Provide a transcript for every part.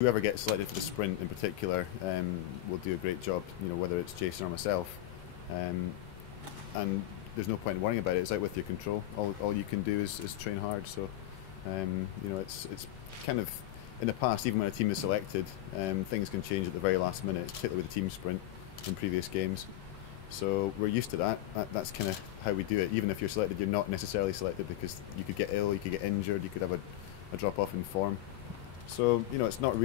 Whoever gets selected for the sprint in particular will do a great job, whether it's Jason or myself. And there's no point in worrying about it. It's out with your control. All you can do is train hard. So, it's kind of, in the past, even when a team is selected, things can change at the very last minute, particularly with the team sprint in previous games. So we're used to that. That's kind of how we do it. Even if you're selected, you're not necessarily selected because you could get ill, you could get injured, you could have a drop off in form. So, it's not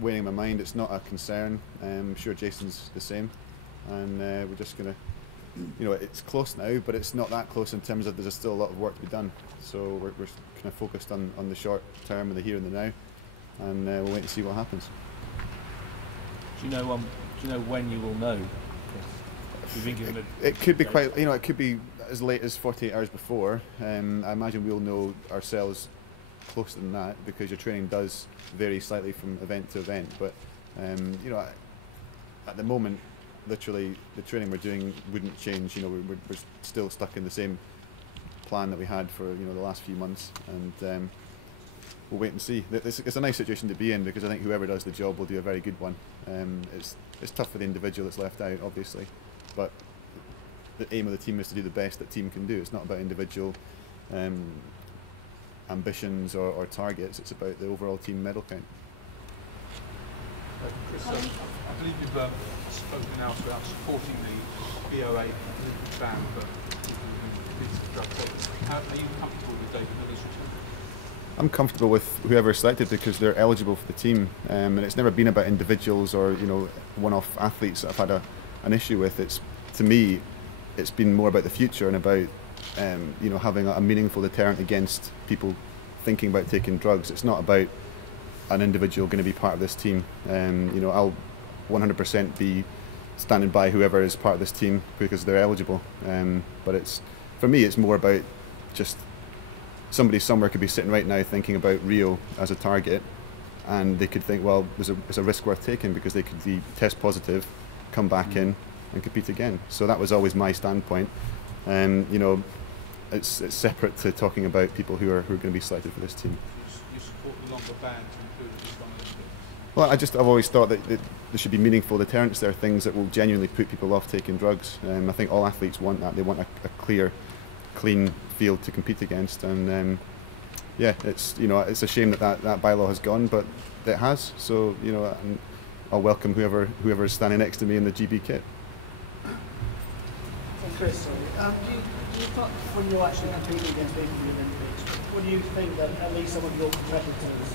weighing my mind, it's not a concern. I'm sure Jason's the same. And we're just going to, it's close now, but it's not that close in terms of there's still a lot of work to be done. So we're kind of focused on the short term and the here and the now. And we'll wait and see what happens. Do you know when you will know? You've been given it could be quite, it could be as late as 48 hours before. I imagine we'll know ourselves closer than that because your training does vary slightly from event to event. But at the moment, literally the training we're doing wouldn't change. We're still stuck in the same plan that we had for the last few months, and we'll wait and see. It's a nice situation to be in because I think whoever does the job will do a very good one. It's tough for the individual that's left out, obviously, but the aim of the team is to do the best that team can do. It's not about individual ambitions or targets. It's about the overall team medal count. Chris, I believe you've spoken out about supporting the BOA ban for people who use drug policy. Are you comfortable with David Miller's return? I'm comfortable with whoever is selected because they're eligible for the team, and it's never been about individuals or one-off athletes that I've had an issue with. To me, it's been more about the future and about having a meaningful deterrent against people thinking about taking drugs. It's not about an individual going to be part of this team. I'll 100% be standing by whoever is part of this team because they're eligible. But for me, it's more about just somebody somewhere could be sitting right now thinking about Rio as a target, and they could think, well, it's a risk worth taking because they could be test positive, come back in and compete again. So that was always my standpoint. It's separate to talking about people who are going to be selected for this team. You support the longer ban to include this one Olympics? Well, I've always thought that there should be meaningful deterrents. There are things that will genuinely put people off taking drugs. I think all athletes want that. They want a clear, clean field to compete against. And it's a shame that bylaw has gone, but it has. So and I'll welcome whoever is standing next to me in the GB kit. Chris, sorry. When you're actually competing against people in the Olympics, what do you think that at least some of your competitors,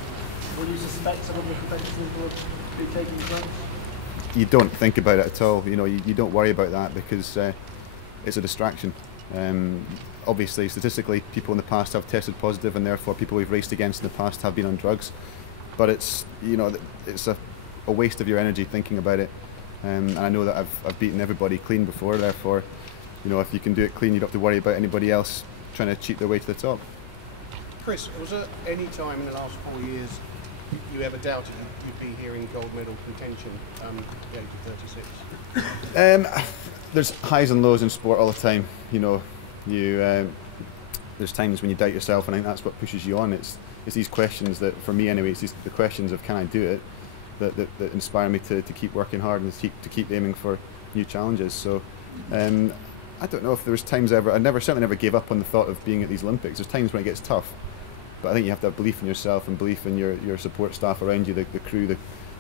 would you suspect some of your competitors would be taking drugs? You don't think about it at all. You don't worry about that because it's a distraction. Obviously, statistically, people in the past have tested positive, and therefore people we've raced against in the past have been on drugs. But it's a waste of your energy thinking about it. And I know that I've beaten everybody clean before. Therefore, if you can do it clean, you don't have to worry about anybody else trying to cheat their way to the top. Chris, was there any time in the last 4 years you ever doubted you'd be here in gold medal contention at the age of 36? There's highs and lows in sport all the time. There's times when you doubt yourself, and I think that's what pushes you on. It's these questions that, for me anyway, it's the questions of can I do it that inspire me to keep working hard and to keep aiming for new challenges. So I don't know if there was times ever. I certainly never gave up on the thought of being at these Olympics. There's times when it gets tough, but I think you have to have belief in yourself and belief in your support staff around you, the crew, the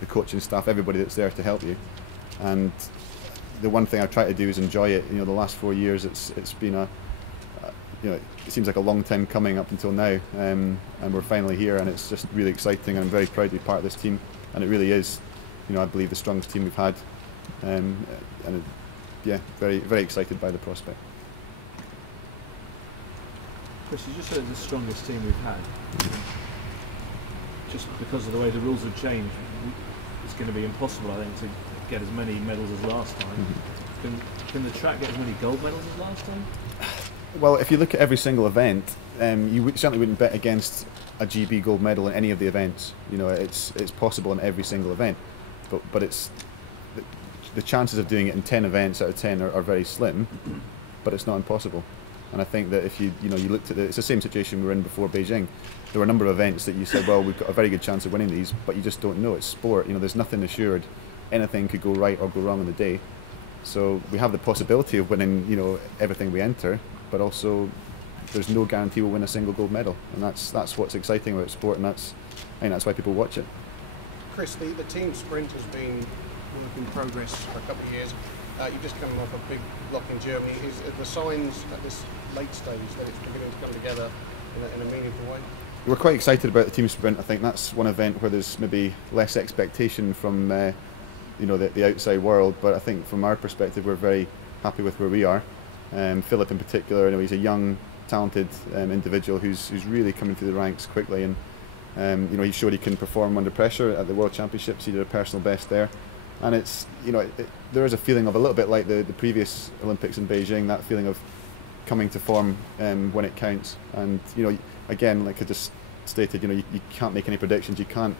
coaching staff, everybody that's there to help you. And the one thing I try to do is enjoy it. The last 4 years, it's been it seems like a long time coming up until now, and we're finally here, and it's just really exciting. And I'm very proud to be part of this team, and it really is. I believe the strongest team we've had, very, very excited by the prospect. Chris, you just said the strongest team we've had. Just because of the way the rules have changed, it's going to be impossible, I think, to get as many medals as last time. Can the track get as many gold medals as last time? Well, if you look at every single event, you certainly wouldn't bet against a GB gold medal in any of the events. It's possible in every single event, but it's the chances of doing it in 10 events out of 10 are very slim, but it's not impossible. And I think that if you looked at it's the same situation we were in before Beijing. There were a number of events that you said, well, we've got a very good chance of winning these, but you just don't know. It's sport. There's nothing assured. Anything could go right or go wrong on the day. So we have the possibility of winning, everything we enter, but also there's no guarantee we'll win a single gold medal. And that's what's exciting about sport, and I think that's why people watch it. Chris, the team sprint has been work in progress for a couple of years. You've just come off a big block in Germany. Are the signs at this late stage that it's beginning to come together in a meaningful way? We're quite excited about the team sprint. I think that's one event where there's maybe less expectation from the outside world, but I think from our perspective we're very happy with where we are. Philip in particular, he's a young, talented individual who's really coming through the ranks quickly, and he showed he can perform under pressure at the World Championships. He did a personal best there, and it's there is a feeling of a little bit like the previous Olympics in Beijing, that feeling of coming to form when it counts. And again, like I just stated, you can't make any predictions. You can't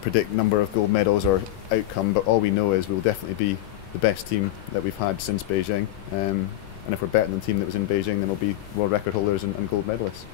predict number of gold medals or outcome, but all we know is we'll definitely be the best team that we've had since Beijing, and if we're better than the team that was in Beijing, then we'll be world record holders and gold medalists.